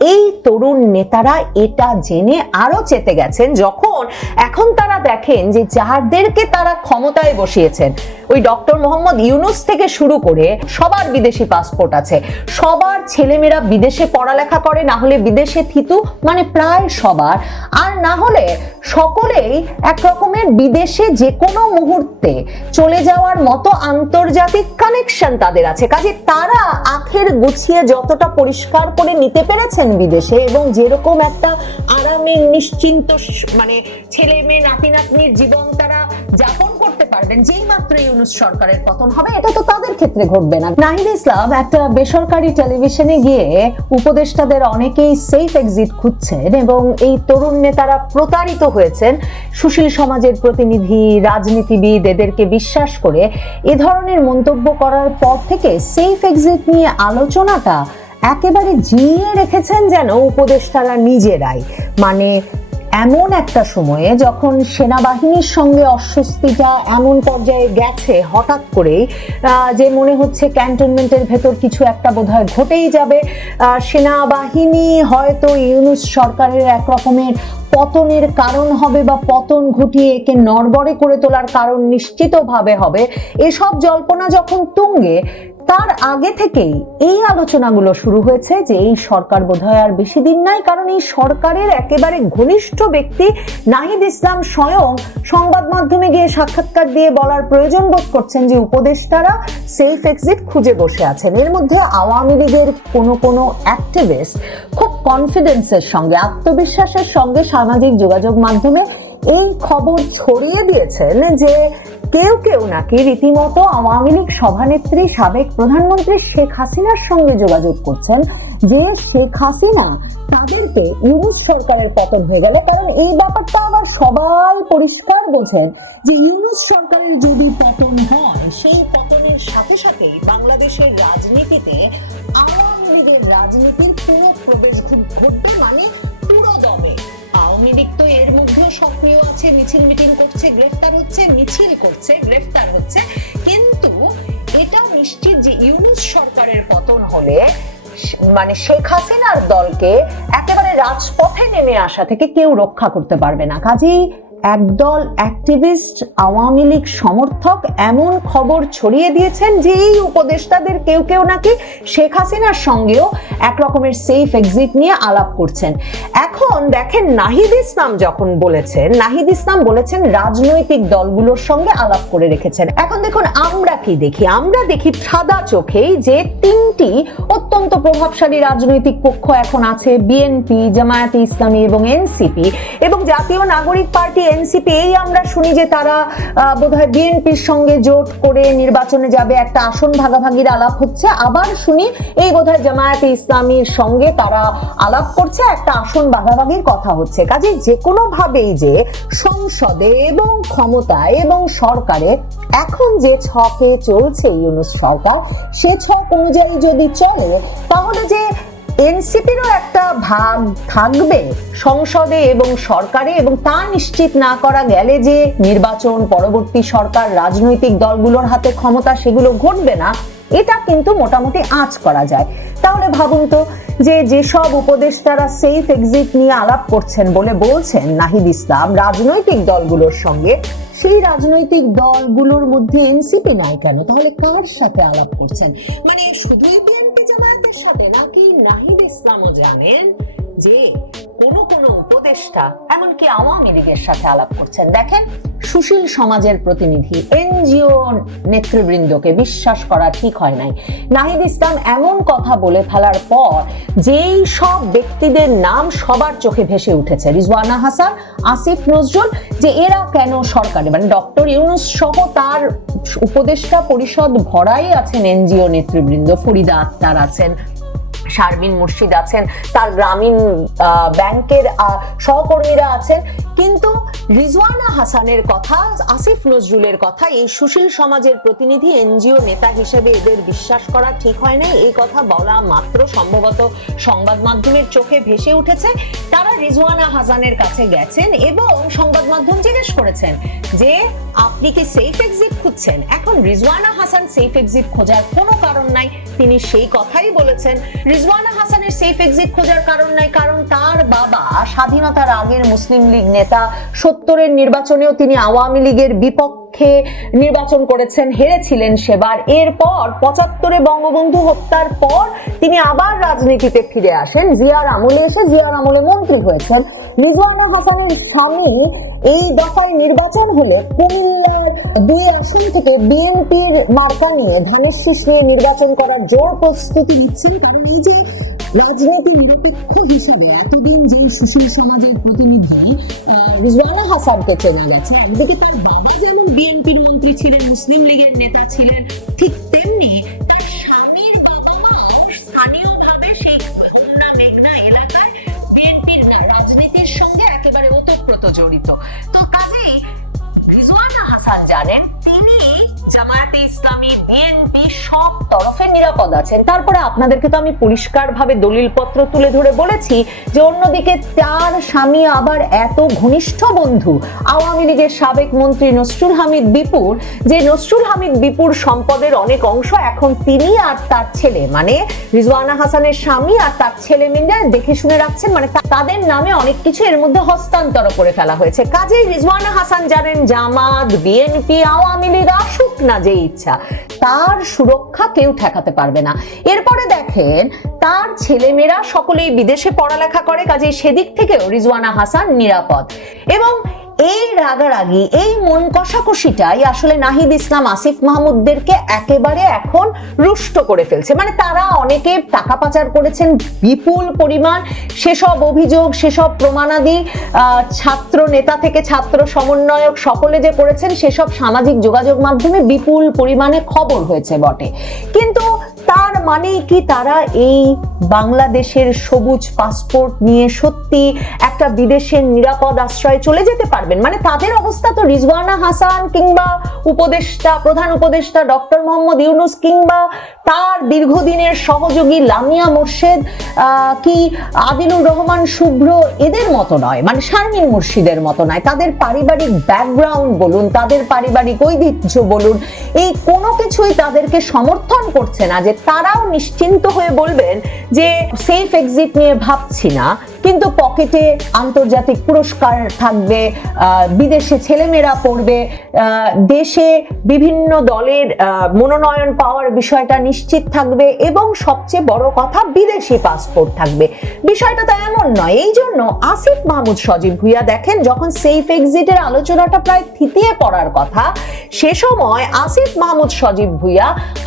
এই তরুণ নেতারা এটা জেনে আরো চেতে গেছেন যখন এখন তারা দেখেন যে যাদেরকে তারা ক্ষমতায় বসিয়েছেন, ওই ডক্টর মোহাম্মদ ইউনূস থেকে শুরু করে সবার বিদেশি পাসপোর্ট আছে, সবার ছেলেমেয়েরা বিদেশে পড়ালেখা করে, না হলে বিদেশে থিতু, মানে প্রায় সবার, আর না হলে সকলেই এক রকমের বিদেশে যে কোনো মুহূর্তে চলে যাওয়ার মতো আন্তর্জাতিক কানেকশন তাদের আছে। কাজে তারা আখের গুছিয়ে যতটা পরিষ্কার করে নিতে পেরেছেন বিদেশে, এবং যেরকম একটা আরামের নিশ্চিন্ত মানে ছেলে মেয়ে নাতি নাতনির জীবন তারা যাপন করতে পারবেন যেই মাত্র ইউনূস সরকারের পতন হবে, এটা তো তাদের ক্ষেত্রে ঘটবে না। নাহিদ ইসলাম একটা বেসরকারি টেলিভিশনে গিয়ে উপদেষ্টাদের অনেকেই সেফ এক্সিট খুঁজছেন এবং এই তরুণ নেতারা প্রতারিত হয়েছেন, সুশীল সমাজের প্রতিনিধি, রাজনীতিবিদ এদেরকে বিশ্বাস করে এ ধরনের মন্তব্য করার পর থেকে সেফ এক্সিট নিয়ে আলোচনাটা একেবারে জিইয়ে রেখেছেন যেন উপদেষ্টারা নিজেরাই। মানে এমন একটা সময়ে যখন সেনাবাহিনীর সঙ্গে অস্বস্তিটা এমন পর্যায়ে গেছে হঠাৎ করেই, যে মনে হচ্ছে ক্যান্টনমেন্টের ভেতর কিছু একটা বোধহয় ঘটেই যাবে, সেনাবাহিনী হয়তো ইউনূস সরকারের এক রকমের পতনের কারণ হবে বা পতন ঘটিয়ে একে নড়বড়ে করে তোলার কারণ নিশ্চিতভাবে হবে, এসব জল্পনা যখন তুঙ্গে, তার আগে থেকেই এই আলোচনাগুলো শুরু হয়েছে যে এই সরকার বোধহয় আর বেশি দিন নাই, কারণ এই সরকারের একেবারে ঘনিষ্ঠ ব্যক্তি নাহিদ ইসলাম স্বয়ং সংবাদ মাধ্যমে গিয়ে সাক্ষাৎকার দিয়ে বলার প্রয়োজন বোধ করছেন যে উপদেষ্টারা সেফ এক্সিট খুঁজে বসে আছেন। এর মধ্যে আওয়ামী লীগের কোনো অ্যাক্টিভিস্ট খুব কনফিডেন্সের সঙ্গে, আত্মবিশ্বাসের সঙ্গে সামাজিক যোগাযোগ মাধ্যমে এই খবর ছড়িয়ে দিয়েছেন যে কেউ কেউ নাকি রীতিমতো আওয়ামী লীগ সভানেত্রী সাবেক প্রধানমন্ত্রী শেখ হাসিনার সঙ্গে যোগাযোগ করছেন যে শেখ হাসিনা তাদেরকে ইউনূস সরকারের পতন হয়ে গেলে, কারণ এই ব্যাপারটা আবার সবাই পরিষ্কার বোঝেন যে ইউনূস সরকারের যদি পতন হয়, সেই পতনের সাথে সাথেই বাংলাদেশের রাজনীতিতে আওয়ামী লীগের রাজনীতির পুরো প্রবেশ ঘটবে, মানে পুরো দমে। আওয়ামী লীগ তো এর মধ্যেও সক্রিয় আছে, মিছিল মিটিং করছে, গ্রেফতার হচ্ছে, মিছিল করছে, গ্রেফতার হচ্ছে, কিন্তু এটাও নিশ্চিত যে ইউনূস সরকারের পতন হলে মানে শেখ হাসিনার দলকে একেবারে রাজপথে নেমে আসা থেকে কেউ রক্ষা করতে পারবে না। কাজেই একদল অ্যাক্টিভিস্ট আওয়ামী লীগ সমর্থক এমন খবর ছড়িয়ে দিয়েছেন যে এই উপদেষ্টাদের কেউ কেউ নাকি শেখ হাসিনার সঙ্গেও এক রকমের সেফ এক্সিট নিয়ে আলাপ করছেন। এখন দেখেন নাহিদ ইসলাম যখন বলেছেন, নাহিদ ইসলাম বলেছেন রাজনৈতিক দলগুলোর সঙ্গে আলাপ করে রেখেছেন। এখন দেখুন আমরা কি দেখি, আমরা দেখি সাদা চোখেই যে তিনটি অত্যন্ত প্রভাবশালী রাজনৈতিক পক্ষ এখন আছে, বিএনপি, জামায়াতে ইসলামী এবং এনসিপি, এবং জাতীয় নাগরিক পার্টি এনসিপি, এই আমরা শুনি যে তারা বোধহয় বিএনপির সঙ্গে জোট করে নির্বাচনে যাবে, একটা আসন ভাগাভাগির আলাপ হচ্ছে, আবার শুনি এই বোধহয় জামায়াতে ইসলামীর সঙ্গে তারা আলাপ করছে, একটা আসন ভাগাভাগির কথা হচ্ছে। কাজে যে কোনো ভাবেই যে সংসদে এবং ক্ষমতায় এবং সরকারে এখন যে ছকে চলছে ইউনূস সরকার, সে ছক অনুযায়ী যদি চলে তাহলে যে এনসিপিরও একটা ভাগ থাকবে সংসদে এবং সরকারে, এবং তা নিশ্চিত না করা গেলে যে নির্বাচন পরবর্তী সরকার রাজনৈতিক দলগুলোর হাতে ক্ষমতা সেগুলো ঘটবে না, এটা কিন্তু মোটামুটি আঁচ করা যায়। তাহলে ভাবুন তো যে যেসব উপদেষ্টারা সেফ এক্সিট নিয়ে আলাপ করছেন বলে বলছেন নাহিদ ইসলাম রাজনৈতিক দলগুলোর সঙ্গে, সেই রাজনৈতিক দলগুলোর মধ্যে এনসিপি নাই কেন? তাহলে কার সাথে আলাপ করছেন? মানে শুধুই বিএনপি জামায়াতের সাথে, নাকি নাহিদ ইসলামও জানেন যে কোন উপদেষ্টা এমনকি আওয়ামী লীগের সাথে আলাপ করছেন? দেখেন, সুশীল সমাজের প্রতিনিধি, এনজিও নেতৃবৃন্দকে বিশ্বাস করা ঠিক হয় নাই। নাহিদ ইসলাম এমন কথা বলে ফেলার পর যেই সব ব্যক্তিদের নাম সবার চোখে ভেসে উঠেছে, রিজওয়ানা হাসান, আসিফ নজরুল, যে এরা কেন সরকারে, মানে ডক্টর ইউনূস সহ তার উপদেষ্টা পরিষদ ভরাই আছেন এনজিও নেতৃবৃন্দ, ফরিদা আক্তার আছেন, শারমিন মুর্শিদ আছেন, তার গ্রামীণ ব্যাংকের সহকর্মীরা আছেন, কিন্তু রিজওয়ানা হাসানের কথা, আসিফ নজরুলের কথা এই সুশীল সমাজের প্রতিনিধি এনজিও নেতা হিসেবে এদের বিশ্বাস করা ঠিক হয় না। এই কথা বলা মাত্র সম্ভবত সংবাদ মাধ্যমের চোখে ভেসে উঠেছে। তারা রিজওয়ানা হাসানের কাছে গেছেন এবং সংবাদ মাধ্যম জিজ্ঞেস করেছেন যে আপনি কি সেফ এক্সিট খুঁজছেন? এখন রিজওয়ানা হাসান সেফ এক্সিট খোঁজার কোনো কারণ নাই, তিনি সেই কথাই বলেছেন। রিজওয়ানা হাসানের সেফ এক্সিট খোঁজার কারণ নাই, কারণ তার বাবা স্বাধীনতার আগের মুসলিম লীগ নেতা, 70-এর নির্বাচনেও তিনি আওয়ামী লীগের বিপক্ষে নির্বাচন করেছেন, হেরেছিলেন সেবার। এরপর 75-এ বঙ্গবন্ধু হত্যার পর তিনি আবার রাজনীতিতে ফিরে আসেন, জিয়ার আমলে এসে জিয়ার আমলে মন্ত্রী হয়েছেন। রিজওয়ানা হাসানের স্বামী এই দফায় নির্বাচন হলে কুমিল্লার 2 আসন থেকে বিএনপির মার্কা নিয়ে, ধানের শীষ নিয়ে নির্বাচন করার জোর প্রস্তুতি নিচ্ছেন। কারণ এই যে রাজনীতি নিরপেক্ষ হিসেবে এতদিন যে সুশীল সমাজের প্রতিনিধি রিজওয়ানা হাসানকে চেনা গেছে, একদিকে তার বাবা যেমন বিএনপির মন্ত্রী ছিলেন, মুসলিম লীগের নেতা ছিলেন, ঠিক তেমনি তার স্বামীর বাবা স্থানীয়ভাবে সেই খুলনা মেঘনা এলাকায় বিএনপির রাজনীতির সঙ্গে একেবারে ওতপ্রোত জড়িত। তো কাজেই রিজওয়ানা হাসান জানেন তিনি জামায়াতে ইসলামী, বিএনপি সব তরফে নিরাপদ আছেন। তারপরে আপনাদেরকে তো আমি পরিষ্কারভাবে দলিলপত্র তুলে ধরে বলেছি যে অন্যদিকে তার স্বামী আবার এত ঘনিষ্ঠ বন্ধু আওয়ামী লীগের সাবেক মন্ত্রী নসরুল হামিদ বিপুর, যে নসরুল হামিদ বিপুর সম্পদের অনেক অংশ এখন তিনি আর তার ছেলে, মানে রিজওয়ানা হাসানের স্বামী আর তার ছেলে মিলে দেখে শুনে রাখছেন, মানে তাদের নামে অনেক কিছু এর মধ্যে হস্তান্তর করে ফেলা হয়েছে। কাজেই রিজওয়ানা হাসান জানেন জামাত, বিএনপি, আওয়ামী লীগ আসুক না যে ইচ্ছা, তার সুরক্ষা কেউ ঠেকাতে পারবে না। এরপরে দেখেন তার ছেলেমেয়েরা সকলেই বিদেশে পড়ালেখা করে, কাজেই সেদিক থেকেও রিজওয়ানা হাসান নিরাপদ। এবং এই রাগারাগি, এই মন কষাকষিটাই আসলে নাহিদ ইসলাম, আসিফ মাহমুদদেরকে একেবারে এখন রুষ্ট করে ফেলছে। মানে তারা অনেকে টাকা পাচার করেছেন বিপুল পরিমাণ, সেসব অভিযোগ, সেসব প্রমাণাদি ছাত্র নেতা থেকে ছাত্র সমন্বয়ক সকলে যে করেছেন সেসব সামাজিক যোগাযোগ মাধ্যমে বিপুল পরিমাণে খবর হয়েছে বটে, কিন্তু তার মানে কি তারা এই বাংলাদেশের সবুজ পাসপোর্ট নিয়ে সত্যি একটা বিদেশের নিরাপদ আশ্রয়ে চলে যেতে পারবেন? মানে তাদের অবস্থা তো রিজওয়ানা হাসান কিংবা উপদেষ্টা, প্রধান উপদেষ্টা ডক্টর মোহাম্মদ ইউনূস কিংবা তার দীর্ঘদিনের সহযোগী লামিয়া মোর্শেদ কি আদিলুর রহমান শুভ্র এদের মতো নয়, মানে শারমিন মুর্শিদের মতো নয়। তাদের পারিবারিক ব্যাকগ্রাউন্ড বলুন, তাদের পারিবারিক ঐতিহ্য বলুন, এই কোনো কিছুই তাদেরকে সমর্থন করছে না যে তারাও নিশ্চিন্ত হয়ে বলবেন যে সেফ এক্সিট নিয়ে ভাবছি না, কিন্তু পকেটে আন্তর্জাতিক পুরস্কার থাকবে, বিদেশে ছেলেমেয়েরা পড়বে, দেশে বিভিন্ন দলের মনোনয়ন পাওয়ার বিষয়টা নিশ্চিত থাকবে, এবং সবচেয়ে বড় কথা বিদেশি পাসপোর্ট থাকবে। বিষয়টা তো এমন নয়। এই জন্য আসিফ মাহমুদ সজীব ভুইয়া দেখেন যখন সেফ এক্সিটের আলোচনাটা প্রায় থিতিয়ে পড়ার কথা, সে সময় আসিফ মাহমুদ সজীব ভুইয়া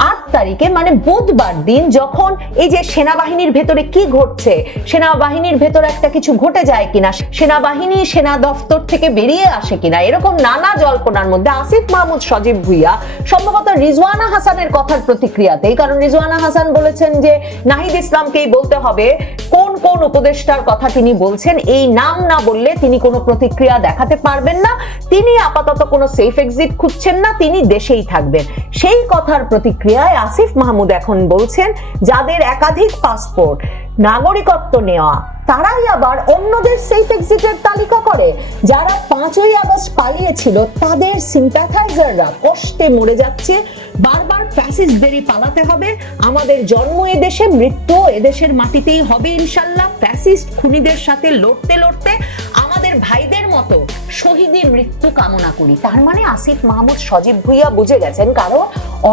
8 তারিখে মানে বুধবার দিন, যখন এই যে সেনাবাহিনীর ভেতরে কি ঘটছে, সেনাবাহিনীর ভেতরে একটা কিছু ঘটে যায় কিনা, সেনাবাহিনী সেনা দফতর থেকে বেরিয়ে আসে কিনা, এরকম নানা জল্পনার মধ্যে আসিফ মাহমুদ সজীব ভুইয়া সম্ভবত রিজওয়ানা হাসানের কথার প্রতিক্রিয়াতেই, কারণ রিজওয়ানা হাসান বলেছেন যে নাহিদ ইসলামকেই বলতে হবে কোন কোন উপদেষ্টার কথা তিনি বলছেন, এই নাম না বললে তিনি কোনো প্রতিক্রিয়া দেখাতে পারবেন না, তিনি আপাতত কোনো সেফ এক্সিট খুঁজছেন না, তিনি দেশেই থাকবেন। সেই কথার প্রতিক্রিয়ায় আসিফ মাহমুদ এখন বলছেন যাদের একাধিক পাসপোর্ট, নাগরিকত্ব নেওয়া, তারাই আবার অন্যদের সেফ এক্সিটের তালিকা করে। যারা 5ই আগস্ট পালিয়েছিল তাদের সিম্প্যাথাইজাররা কষ্টে মরে যাচ্ছে, বারবার ফ্যাসিস্টদেরই পালাতে হবে, আমাদের জন্ম এদেশে, মৃত্যু এদেশের মাটিতেই হবে ইনশাল্লাহ, ফ্যাসিস্ট খুনিদের সাথে লড়তে লড়তে আমাদের ভাইদের মতো শহীদি মৃত্যু কামনা করি। তার মানে আসিফ মাহমুদ সজীব ভুইয়া বুঝে গেছেন, কারণ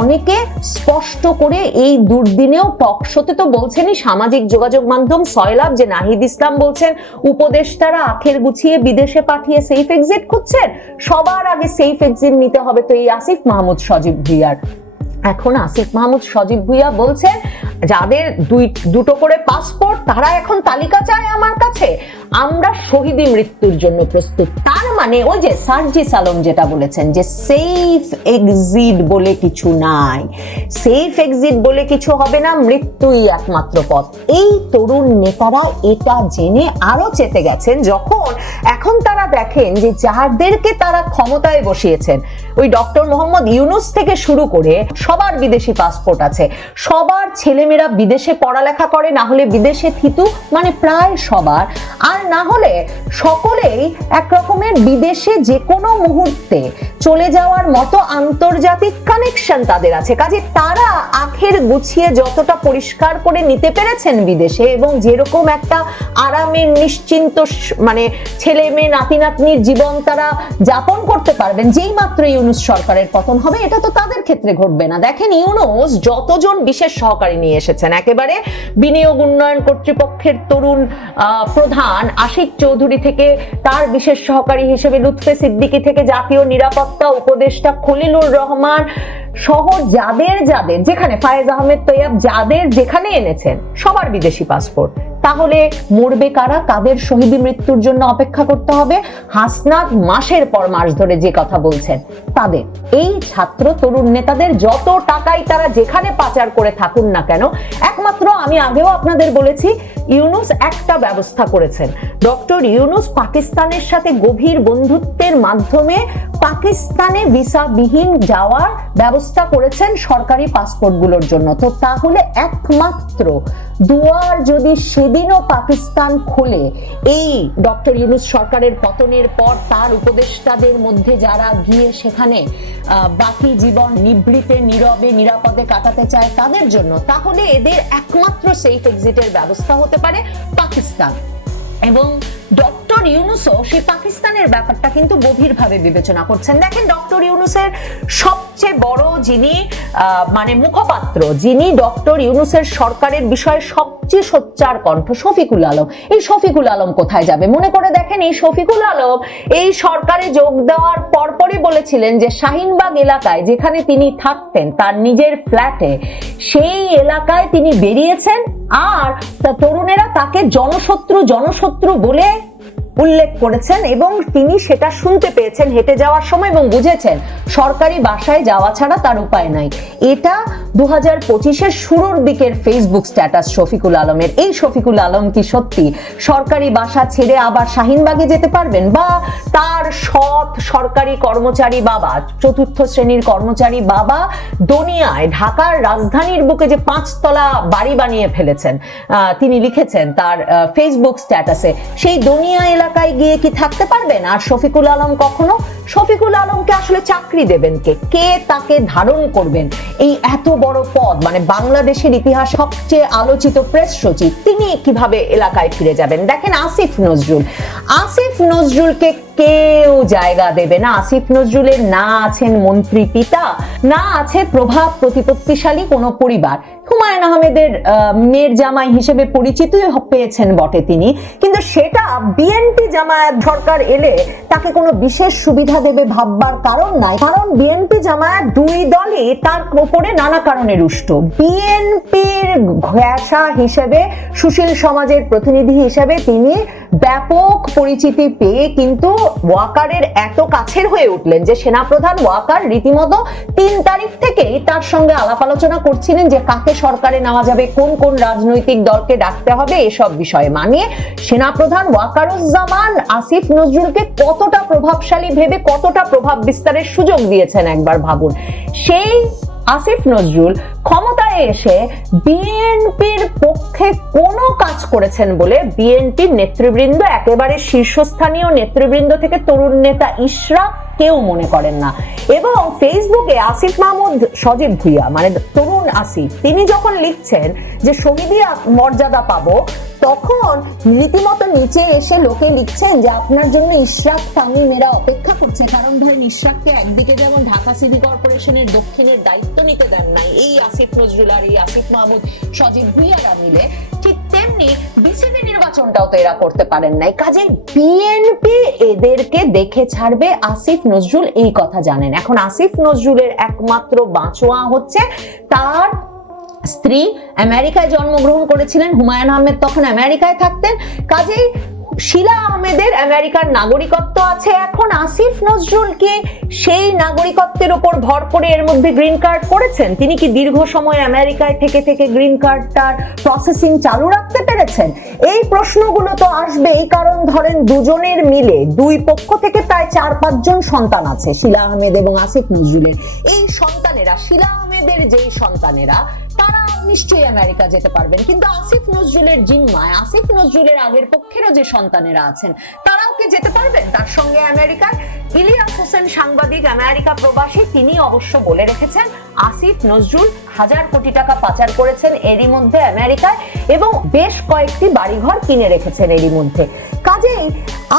অনেকে স্পষ্ট করে এই দুর্দিনেও টক শোতে তো বলছেনই, সামাজিক যোগাযোগ মাধ্যম সয়লাভ, যে নাহিদ ইসলাম বলছেন উপদেষ্টারা আখের গুছিয়ে বিদেশে পাঠিয়ে সেফ এক্সিট খুঁজছেন, সবার আগে সেফ এক্সিট নিতে হবে তো এই আসিফ মাহমুদ সজীব ভুইয়ার। এখন আসিফ মাহমুদ সজীব ভুইয়া বলছেন যাদের দুটো করে পাসপোর্ট তারা এখন তালিকা চায় আমার কাছে, আমরা শহীদি মৃত্যুর জন্য প্রস্তুত। তার মানে ওই যে সার্জিস আলম যেটা বলেছেন যে সেফ এক্সিট বলে কিছু নাই, সেফ এক্সিট বলে কিছু হবে না, মৃত্যুই একমাত্র পথ। এই তরুণ নেতারা এটা জেনে আরো চেতে গেছেন যখন এখন তারা দেখেন যে যাদেরকে তারা ক্ষমতায় বসিয়েছেন, ওই ডক্টর মোহাম্মদ ইউনূস থেকে শুরু করে সবার বিদেশি পাসপোর্ট আছে, সবার ছেলেমেয়েরা বিদেশে পড়ালেখা করে, না হলে বিদেশে থিতু, মানে প্রায় সবার। আর না হলে সকলেই এক রকমের বিদেশে যে কোনো মুহূর্তে চলে যাওয়ার মতো আন্তর্জাতিক কানেকশন তাদের আছে। কাজে তারা আখের গুছিয়ে যতটা পরিষ্কার করে নিতে পেরেছেন বিদেশে, এবং যেরকম একটা আরামের নিশ্চিন্ত মানে ছেলে মেয়ে নাতি নাতনির জীবন তারা যাপন করতে পারবেন যেই মাত্র ইউনূস সরকারের পতন হবে, এটা তো তাদের ক্ষেত্রে ঘটবে না। দেখেন, ইউনূস যতজন বিশেষ সহকারী নিয়ে এসেছেন, একেবারে বিনিয়োগ উন্নয়ন কর্তৃপক্ষের তরুণ প্রধান আশিক চৌধুরী থেকে তার বিশেষ সহকারী হিসেবে লুৎফে সিদ্দিকী থেকে জাতীয় নিরাপত্তা উপদেষ্টা খলিলুর রহমান সহ যাদের যেখানে ফায়েজ আহমেদ তৈয়ব যাদের যেখানে এনেছেন সবার বিদেশি পাসপোর্ট। তাহলে মরবে কারা? কাদের শহীদ মৃত্যুর জন্য অপেক্ষা করতে হবে? হাসনাত মাসের পর মাস ধরে যে কথা বলছেন তাদের, এই ছাত্র তরুণ নেতাদের যত টাকাই তারা যেখানে পাচার করে থাকুন না কেন, একমাত্র আমি আগেও আপনাদের বলেছি ইউনূস একটা ব্যবস্থা করেছেন। ডক্টর ইউনূস পাকিস্তানের সাথে গভীর বন্ধুত্বের মাধ্যমে পাকিস্তানে ভিসাবিহীন যাওয়ার ব্যবস্থা করেছেন সরকারি পাসপোর্টগুলোর জন্য। তো তাহলে একমাত্র দুয়ার যদি সেদিনও পাকিস্তান খোলে, এই ডক্টর ইউনূস সরকারের পতনের পর তার উপদেষ্টাদের মধ্যে যারা গিয়ে সেখানে বাকি জীবন নিভৃতে নীরবে নিরাপদে কাটাতে চায় তাদের জন্য, তাহলে এদের একমাত্র সেফ এক্সিটের ব্যবস্থা হতে পারে পাকিস্তান। এবং ডক্টর ইউনূসও সেই পাকিস্তানের ব্যাপারটা কিন্তু গভীরভাবে বিবেচনা করছেন। দেখেন, ডক্টর ইউনূসের সবচেয়ে বড় যিনি মানে মুখপাত্র, যিনি ডক্টর ইউনূসের সরকারের বিষয়ে সবচেয়ে সোচ্চার কণ্ঠ, শফিকুল আলম। এই শফিকুল আলম কোথায় যাবে? মনে করে দেখেন, এই শফিকুল আলম এই সরকারে যোগ দেওয়ার পরপরই বলেছিলেন যে শাহিনবাগ এলাকায় যেখানে তিনি থাকতেন তার নিজের ফ্ল্যাটে, সেই এলাকায় তিনি বেরিয়েছেন আর তরুণেরা তাকে জনশত্রু বলে উল্লেখ করেছেন, এবং তিনি সেটা শুনতে পেয়েছেন হেঁটে যাওয়ার সময় এবং বুঝেছেন সরকারি বাসায় যাওয়া ছাড়া তার উপায় নাই। এটা 2025-এর শুরুর দিকের ফেসবুক স্ট্যাটাস শফিকুল আলমের। এই শফিকুল আলম কি সত্যি সরকারি বাসা ছেড়ে আবার শাহিনবাগে যেতে পারবেন? বা তার সৎ সরকারি কর্মচারী বাবা, চতুর্থ শ্রেণীর কর্মচারী বাবা দনিয়ায়, ঢাকার রাজধানীর বুকে যে 5 তলা বাড়ি বানিয়ে ফেলেছেন, তিনি লিখেছেন তার ফেসবুক স্ট্যাটাসে, সেই দনিয়া এলাকায় গিয়ে কি থাকতে পারবেন? আর শফিকুল আলম কখনো? শফিকুল আলমকে আসলে চাকরি দেবেন কে তাকে ধারণ করবেন? এই এত বড় পদ, মানে বাংলাদেশের ইতিহাস সবচেয়ে আলোচিত প্রেস সচিব, তিনি কিভাবে এলাকায় ফিরে যাবেন? দেখেন, আসিফ নজরুলকে কেউ জায়গা দেবে না। আসিফ নজরুলের না আছেন মন্ত্রী পিতা, না আছে প্রভাব প্রতিপত্তিশালী কোনো পরিবার। হুমায়ুন আহমেদের মেয়ের জামাই হিসেবে পরিচিতই পেয়েছেন বটে তিনি, কিন্তু সেটা বিএনপি জামায়াত সরকার এলে তাকে কোনো বিশেষ সুবিধা দেবে ভাববার কারণ নাই, কারণ বিএনপি জামায়াত দুই দলই তার উপরে নানা কারণে রুষ্ট। বিএনপির ঘেঁষা হিসেবে, সুশীল সমাজের প্রতিনিধি হিসেবে তিনি ব্যাপক পরিচিতি পেয়ে কিন্তু ওয়াকারের এত কাছের হয়ে উঠলেন যে সেনাপ্রধান ওয়াকার রীতিমতো 3 তারিখ থেকেই তার সঙ্গে আলাপ আলোচনা করছিলেন যে কাকে সরকারে নেওয়া যাবে, কোন কোন রাজনৈতিক দলকে ডাকতে হবে, এসব বিষয়ে মানিয়ে সেনাপ্রধান ওয়াকারুজ্জামান আসিফ নজরুলকে কতটা প্রভাবশালী ভেবে কতটা প্রভাব বিস্তারের সুযোগ দিয়েছেন একবার ভাবুন। সেই আসিফ নজরুল ক্ষমতায় এসে বিএনপির পক্ষে কোনো কাজ করেছেন বলে বিএনপির নেতৃবৃন্দ, একেবারে শীর্ষস্থানীয় নেতৃবৃন্দ থেকে তরুণ নেতা ইশরাক কেউ মনে করেন না। এবং ফেসবুকে আসিফ মাহমুদ সজীব ভুইয়া, মানে তরুণ আসিফ, তিনি যখন লিখছেন যে শহীদি মর্যাদা পাবো, তখন রীতিমতো নিচে এসে লোকে লিখছেন যে আপনার জন্য ইশরাক তামিমেরা অপেক্ষা করছে, কারণ ধরেন ইশরাককে একদিকে যেমন ঢাকা সিটি কর্পোরেশনের দক্ষিণের দায়িত্ব নিতে দেন নাই এই আসিফ নজরুল আর এই আসিফ মাহমুদ সজীব ভুইয়ারা মিলে, ঠিক তেমনি বিসিবি নির্বাচনটাও তো এরা করতে পারেন নাই। কাজে বিএনপি এদেরকে দেখে ছাড়বে আসিফ নজরুল এই কথা জানেন। এখন আসিফ নজরুলের একমাত্র বাঁচোয়া হচ্ছে তার স্ত্রী আমেরিকায় জন্মগ্রহণ করেছিলেন, হুমায়ুন আহমেদ তখন আমেরিকায় থাকতেন, কাজেই শিলা আহমেদের আমেরিকার নাগরিকত্ব আছে। এখন আসিফ নজরুল কি সেই নাগরিকত্বের উপর ভর করে এর মধ্যে গ্রিন কার্ড করেছেন? তিনি কি দীর্ঘ সময় আমেরিকায় থেকে গ্রিন কার্ডটার প্রসেসিং চালু রাখতে পেরেছেন? এই প্রশ্নগুলো তো আসবেই, কারণ ধরেন দুজনের মিলে দুই পক্ষ থেকে প্রায় 4-5 জন সন্তান আছে শিলা আহমেদ এবং আসিফ নজরুলের। এই সন্তানেরা, শিলা আহমেদের যেই সন্তানেরা, তারা নিশ্চয়ই আমেরিকা যেতে পারবেন, কিন্তু আসিফ নজরুলের জিম্মায়, আসিফ নজরুলের আগের পক্ষেরও যে সন্তানেরা আছেন তারাও কি যেতে পারবেন তার সঙ্গে আমেরিকায়? ইলিয়াস হোসেন সাংবাদিক, আমেরিকা প্রবাসী, তিনি অবশ্য বলে রেখেছেন আসিফ নজরুল হাজার কোটি টাকা পাচার করেছেন এরই মধ্যে আমেরিকায়, এবং বেশ কয়েকটি বাড়িঘর কিনে রেখেছেন এরই মধ্যে। কাজেই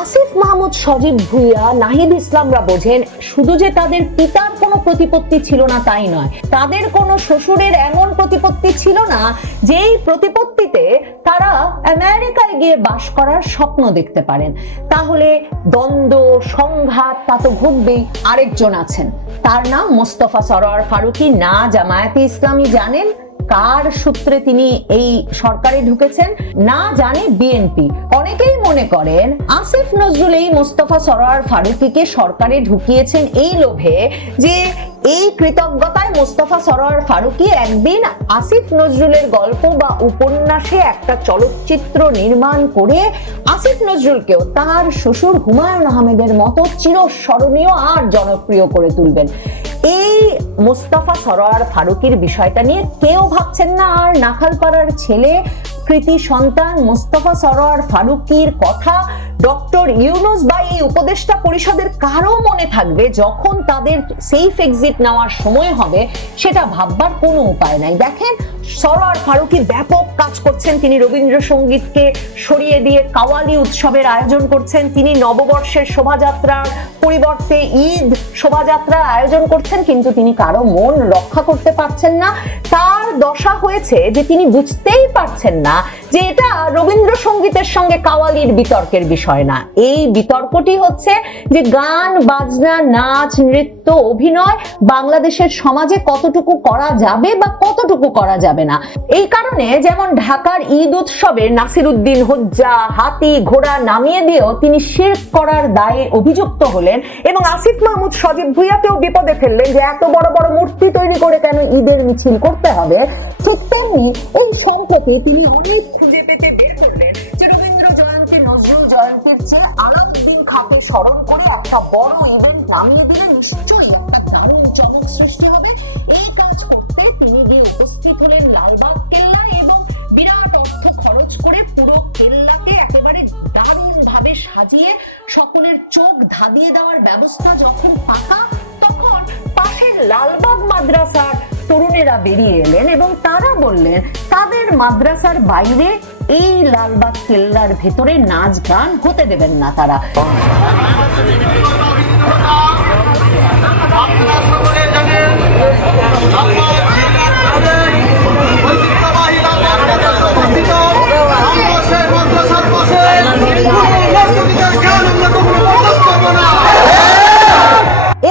আসিফ মাহমুদ, সজীব ভুইয়া, নাহিদ ইসলামরা বোঝেন শুধু যে তাদের পিতার কোনো প্রতিপত্তি ছিল না তাই নয়, তাদের কোনো শ্বশুরের এমন প্রতিপত্তি ছিল না যেই প্রতিপত্তিতে তারা আমেরিকায় গিয়ে বাস করার স্বপ্ন দেখতে পারেন। তাহলে দ্বন্দ্ব, সংঘাত তা তো ঘটবেই। আরেকজন আছেন, তার নাম মোস্তফা সরোয়ার ফারুকী। না জামায়াতে ইসলামী জানেন কার সূত্রে তিনি এই সরকারে ঢুকেছেন, না জানে বিএনপি। অনেকেই মনে করেন আসিফ নজরুল এই মোস্তফা সরোয়ার ফারুকীকে সরকারে ঢুকিয়েছেন এই লোভে যে এই কৃতজ্ঞতায় মোস্তফা সরোয়ার ফারুকী একদিন আসিফ নজরুলের গল্প বা উপন্যাসে একটা চলচ্চিত্র নির্মাণ করে আসিফ নজরুলকেও তার শ্বশুর হুমায়ুন আহমেদের মতো চিরস্মরণীয় আর জনপ্রিয় করে তুলবেন। এই মোস্তফা সরোয়ার ফারুকীর বিষয়টা নিয়ে কেউ ভাবছেন না। আর নাখালপাড়ার ছেলে, কৃতি সন্তান মোস্তফা সরোয়ার ফারুকীর কথা ডক্টর ইউনূস বা এই উপদেষ্টা পরিষদের কারো মনে থাকবে যখন তাদের সেফ এক্সিট নেওয়ার সময় হবে, সেটা ভাববার কোনো উপায় নাই। দেখেন, সরোয়ার ফারুকী ব্যাপক কাজ করছেন। তিনি রবীন্দ্রসঙ্গীতকে সরিয়ে দিয়ে কাওয়ালি উৎসবের আয়োজন করছেন। তিনি নববর্ষের শোভাযাত্রার পরিবর্তে ঈদ শোভাযাত্রার আয়োজন করছেন, কিন্তু তিনি কারো মন রক্ষা করতে পারছেন না। তার দশা হয়েছে যে তিনি বুঝতেই পারছেন না যে এটা রবীন্দ্রসঙ্গীতের সঙ্গে কাওয়ালির বিতর্কের বিষয় না। এই বিতর্কটি হচ্ছে যে গান, বাজনা, নাচ, নৃত্য, অভিনয় বাংলাদেশের সমাজে কতটুকু করা যাবে বা কতটুকু করা যাবে না। এই কারণে যেমন ঢাকার ঈদ উৎসবে নাসিরউদ্দিন হোজ্জা হাতি ঘোড়া নামিয়ে দিয়েও তিনি শিরক করার দায়ে অভিযুক্ত হলেন, এবং আসিফ মাহমুদ, সজীব ভুইয়াকেও বিপদে ফেললেন যে এত বড় বড় মূর্তি তৈরি করে কেন ঈদের মিছিল করতে হবে। ঠিক তেমনি এই সম্প্রতি তিনি অনেক খুঁজে পেতে বের করলেন যে রবীন্দ্র জয়ন্তী, নজরুল জয়ন্তীর চেয়ে আলাউদ্দিন খাঁকে স্মরণ করে একটা বড় ইভেন্ট নামিয়ে দিলে নিশ্চয়ই একটা দারুণ চমক সৃষ্টি হবে। এই কাজ করতে তিনি গিয়ে উপস্থিত হলেন লালবাগ কেল্লায়, এবং বিরাট অর্থ খরচ করে পুরো কেল্লাকে একেবারে দারুণ ভাবে সাজিয়ে সকলের চোখ ধাঁধিয়ে দেওয়ার ব্যবস্থা যখন পাকা, তখন পাশের লালবাগ মাদ্রাসার তরুণেরা বেরিয়ে এলেন এবং তারা বললেন তাদের মাদ্রাসার বাইরে এই লালবাগ কেল্লার ভেতরে নাচ গান হতে দেবেন না তারা।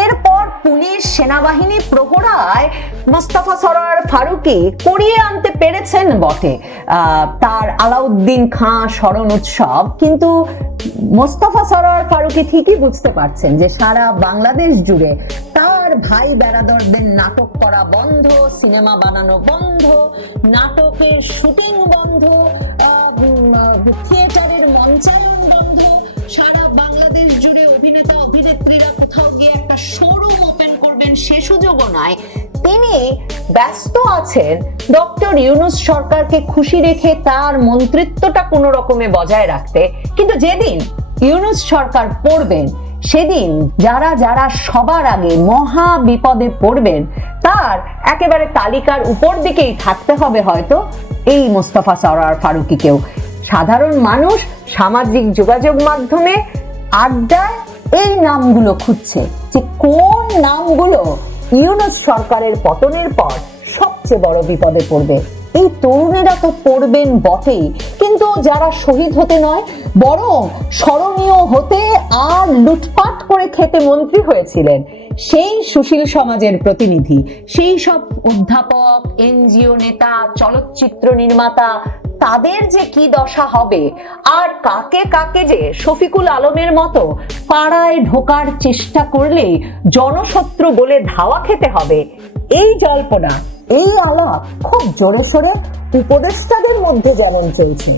এরপর পুলিশ, সেনাবাহিনী প্রহরায় মোস্তফা সরোয়ার ফারুকী করিয়ে আনতে পেরেছেন বটে তার আলাউদ্দিন খাঁ স্মরণ উৎসব, কিন্তু মোস্তফা সরোয়ার ফারুকী ঠিকই বুঝতে পারছেন যে সারা বাংলাদেশ জুড়ে তার ভাই বেরাদরদের নাটক করা বন্ধ, সিনেমা বানানো বন্ধ, নাটকের শুটিং বন্ধ, থিয়েটারের মঞ্চায়ন বন্ধ। সারা বাংলাদেশ জুড়ে অভিনেতা অভিনেত্রীরা কোথাও গিয়ে একটা শোরুম ওপেন করবেন সে সুযোগও নাই। তিনি ব্যস্ত আছেন ডক্টর ইউনূস সরকারকে খুশি রেখে তার মন্ত্রিত্বটা কোনো রকমে বজায় রাখতে। কিন্তু যেদিন ইউনূস সরকার পড়বেন সেদিন যারা যারা সবার আগে মহা বিপদে পড়বেন তার একেবারে তালিকার উপর দিকেই থাকতে হবে হয়তো এই মোস্তফা সরোয়ার ফারুকীকেও। সাধারণ মানুষ সামাজিক যোগাযোগ মাধ্যমে আড্ডায় এই নামগুলো খুঁজছে যে কোন নামগুলো ইউনূস সরকারের পতনের পর সবচেয়ে বড় বিপদে পড়বে। এই তরুণেরা তো পড়বেন বটেই, কিন্তু যারা শহীদ হতে নয় বরং স্মরণীয় হতে আর লুটপাট করে খেতে মন্ত্রী হয়েছিলেন, সেই সুশীল সমাজের প্রতিনিধি, সেই সব অধ্যাপক, এনজিও নেতা, চলচ্চিত্র নির্মাতা, তাদের যে কি দশা হবে, আর কাকে কাকে যে শফিকুল আলমের মতো পাড়ায় ঢোকার চেষ্টা করলেই জনশত্রু বলে ধাওয়া খেতে হবে, এই জল্পনা, এই আলাপ খুব জোরে সোরে উপদেষ্টাদের মধ্যে যেমন চলছে।